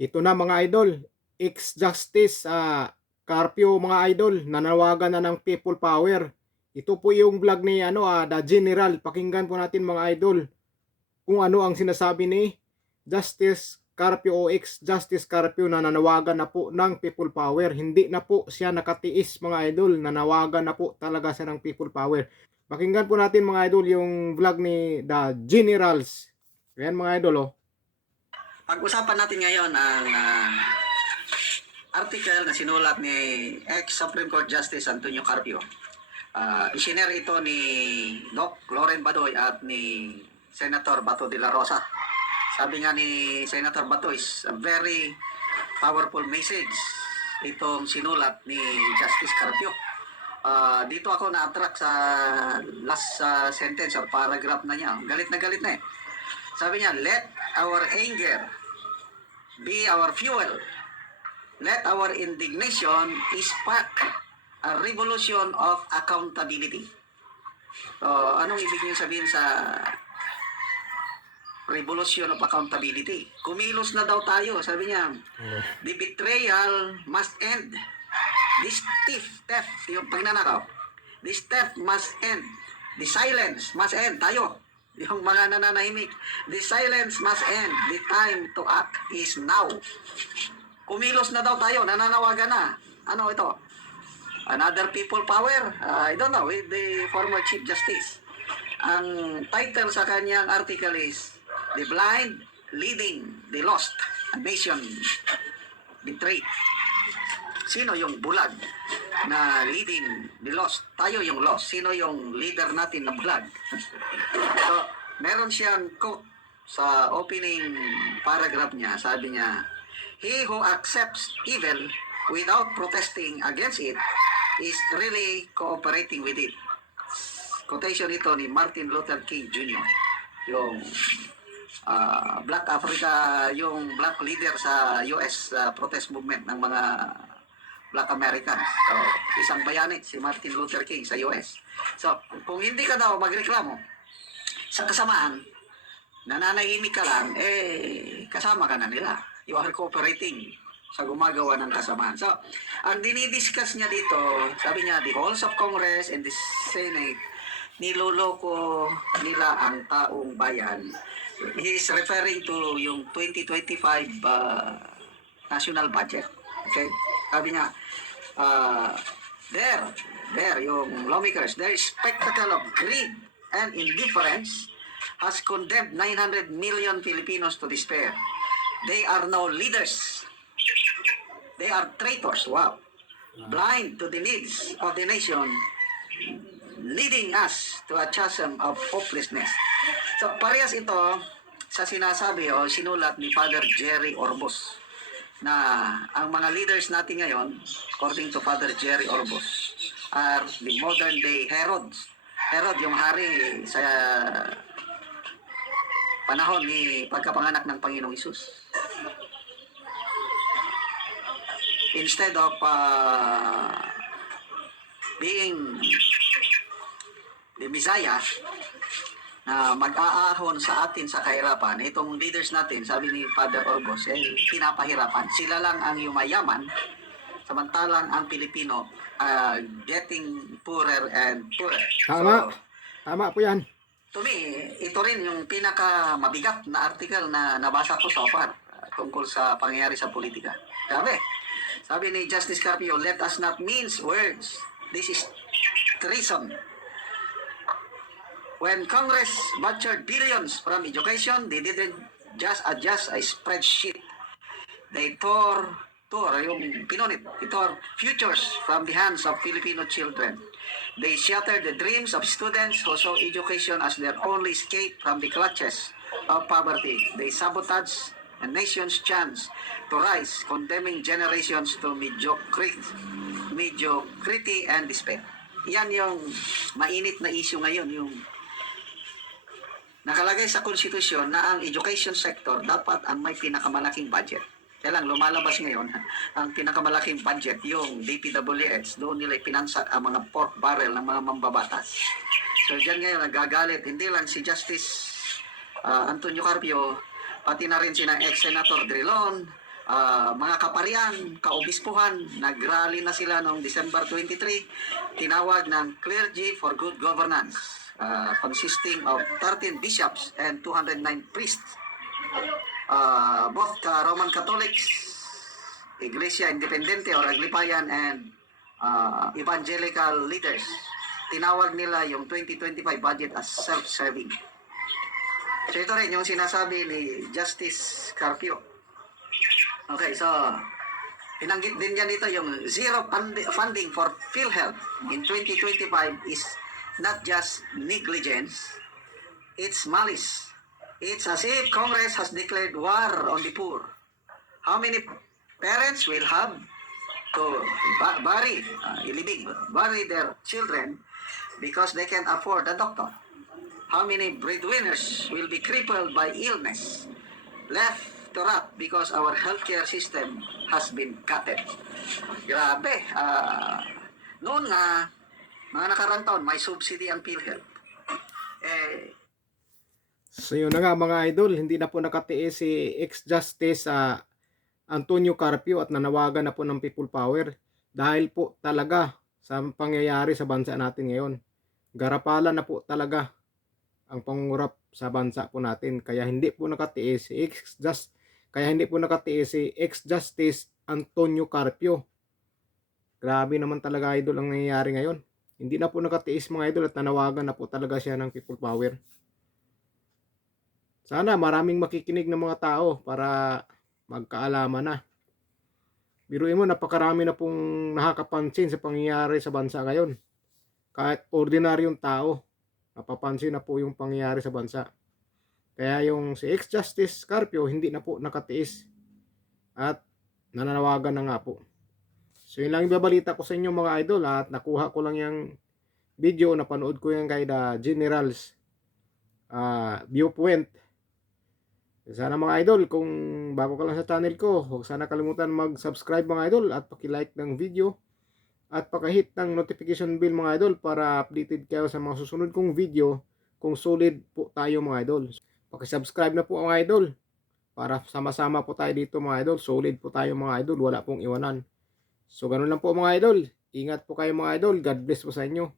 Ito na mga idol, ex-Justice Carpio mga idol, nanawagan na ng people power. Ito po yung vlog ni The General. Pakinggan po natin mga idol kung ano ang sinasabi ni Justice Carpio o ex-Justice Carpio na nanawagan na po ng people power. Hindi na po siya nakatiis mga idol, nanawagan na po talaga siya ng people power. Pakinggan po natin mga idol yung vlog ni The Generals. Ayan mga idol oh. Pag-usapan natin ngayon ang article na sinulat ni ex-Supreme Court Justice Antonio Carpio. Isinare ito ni Doc Loren Badoy at ni Senator Bato de la Rosa. Sabi nga ni Senator Bato is a very powerful message itong sinulat ni Justice Carpio. Dito ako na-attract sa last sentence or paragraph na niya. Galit na eh. Sabi niya, let our anger be our fuel. Let our indignation spark a revolution of accountability. So, anong ibig niyo sabihin sa revolution of accountability? Kumilos na daw tayo, sabi niya. The betrayal must end. This theft, yung pagnanakaw. This theft must end. The silence must end. Tayo, yung mga nananahimik. The silence must end. The time to act is now. Kumilos na daw tayo, nananawagan na. Ano ito? Another people power? I don't know, with the former Chief Justice. Ang title sa kanyang article is The Blind Leading the Lost, a Nation Betrayed. Sino yung bulag na leading the lost? Tayo yung lost. Sino yung leader natin na bulag? So, meron siyang quote sa opening paragraph niya. Sabi niya, he who accepts evil without protesting against it is really cooperating with it. Quotation ito ni Martin Luther King Jr. Yung Black Africa, yung black leader sa US protest movement ng mga Black Americans. So, isang bayani, si Martin Luther King sa US. So, kung hindi ka daw magreklamo sa kasamaan, nananahimik ka lang, kasama ka na nila. You are cooperating sa gumagawa ng kasamaan. So, ang dinidiscuss niya dito, sabi niya, the halls of Congress and the Senate, niloloko nila ang taong bayan. He is referring to yung 2025 national budget. Okay? Sabi niya, yung lawmakers, their spectacle of greed and indifference has condemned 900 million Filipinos to despair. They are no leaders. They are traitors. Wow. Blind to the needs of the nation, leading us to a chasm of hopelessness. So, parehas ito sa sinasabi o sinulat ni Father Jerry Orbos na ang mga leaders natin ngayon, according to Father Jerry Orbos, are the modern day Herods. Herod, yung hari sa panahon ni pagkapanganak ng Panginoong Hesus. Instead of being the Messiah na mag-aahon sa atin sa kahirapan, itong leaders natin, sabi ni Father Orbos, pinapahirapan. Sila lang ang yumayaman, samantalang ang Pilipino getting poorer and poorer. Tama. So, Tama po yan. to me, ito rin yung pinaka-mabigat na article na nabasa ko so far tungkol sa pangyayari sa politika. Sabi ni Justice Carpio, let us not mince words. This is treason. When Congress butchered billions from education, they didn't just adjust a spreadsheet. They tore futures from the hands of Filipino children. They shattered the dreams of students who saw education as their only escape from the clutches of poverty. They sabotaged a nation's chance to rise, condemning generations to mediocrity and despair. Yan yung mainit na issue ngayon, yung nakalagay sa konstitusyon na ang education sector dapat ang may pinakamalaking budget. Kaya lang, lumalabas ngayon, ang pinakamalaking budget, yung DPWH, doon nila pinansak ang mga pork barrel ng mga mambabatas. So, dyan ngayon, nagagalit, hindi lang si Justice Antonio Carpio, pati na rin sina ex-Senator Drilon, mga kaparian, kaobispuhan, nagrally na sila noong December 23, tinawag ng Clergy for Good Governance, consisting of 13 bishops and 209 priests, both Roman Catholics, Iglesia Independente or Aglipayan, and evangelical leaders. Tinawag nila yung 2025 budget as self-serving. So ito rin yung sinasabi ni Justice Carpio. Okay, so pinanggit din niya dito yung zero funding for PhilHealth in 2025 is not just negligence, it's malice. It's as if Congress has declared war on the poor. How many parents will have to bury their children because they can't afford a doctor? How many breadwinners will be crippled by illness, left to rot because our healthcare system has been gutted? Grabe. Noon nga, mga nakarang taon, may subsidy ang PhilHealth. So yun na nga mga idol, hindi na po nakatiis si ex-justice Antonio Carpio at nanawagan na po ng people power dahil po talaga sa pangyayari sa bansa natin ngayon. Garapalan na po talaga ang pangungurap sa bansa po natin, kaya hindi po nakatiis si ex-justice Antonio Carpio. Grabe naman talaga idol ang nangyayari ngayon. Hindi na po nakatiis mga idol at nanawagan na po talaga siya ng people power. Sana maraming makikinig ng mga tao para magkaalaman na. Biruin mo, napakarami na pong nakakapansin sa pangyayari sa bansa ngayon. Kahit ordinaryong tao, napapansin na po yung pangyayari sa bansa. Kaya yung si ex-justice Carpio hindi na po nakatiis at nananawagan na nga po. So yun lang yung babalita ko sa inyo mga idol, at nakuha ko lang yung video, napanood ko yung kay the General's viewpoint. Sana mga idol, kung bago ka lang sa channel ko, huwag sana kalimutan mag-subscribe mga idol at paki-like ng video at paki-hit ng notification bell mga idol para updated kayo sa mga susunod kong video kung solid po tayo mga idol. Paki-subscribe na po mga idol para sama-sama po tayo dito mga idol. Solid po tayo mga idol, wala pong iwanan. So ganun lang po mga idol. Ingat po kayo mga idol. God bless po sa inyo.